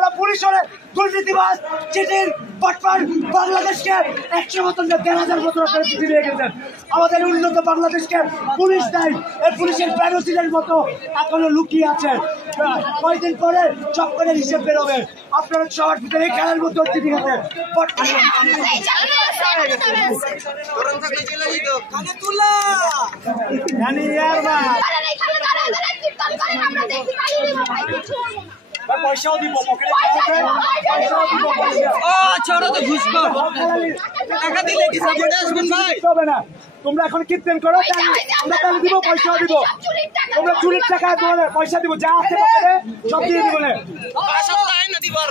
যারা পুলিশ হলে দুর্নীতিবাজ চিটির বাটপার বাংলাদেশকে 100 বছর 1000 বছর ধরে পিছিয়ে গেছেন। আমাদের উন্নত বাংলাদেশকে পুলিশ নাই, এই পুলিশের প্যারোসিলের মতো এখনো লুকিয়ে আছে। কয়েকদিন পরে চক্করের হিসেব বেরোবে। আপনারা সবার ভিতরে খেলার মতো হচ্ছে ঠিক আছে। পয়সাও দিব টাকা দিলে কি সাপোর্টে আসবেন ভাই? হবে না, তোমরা এখন কীর্তন করো, আমরা তাহলে দিব, পয়সাও দিব। তোমরা চুরির টাকা পয়সা দিব, যা আছে সব দিয়ে দিব। সপ্তাহে না দিবার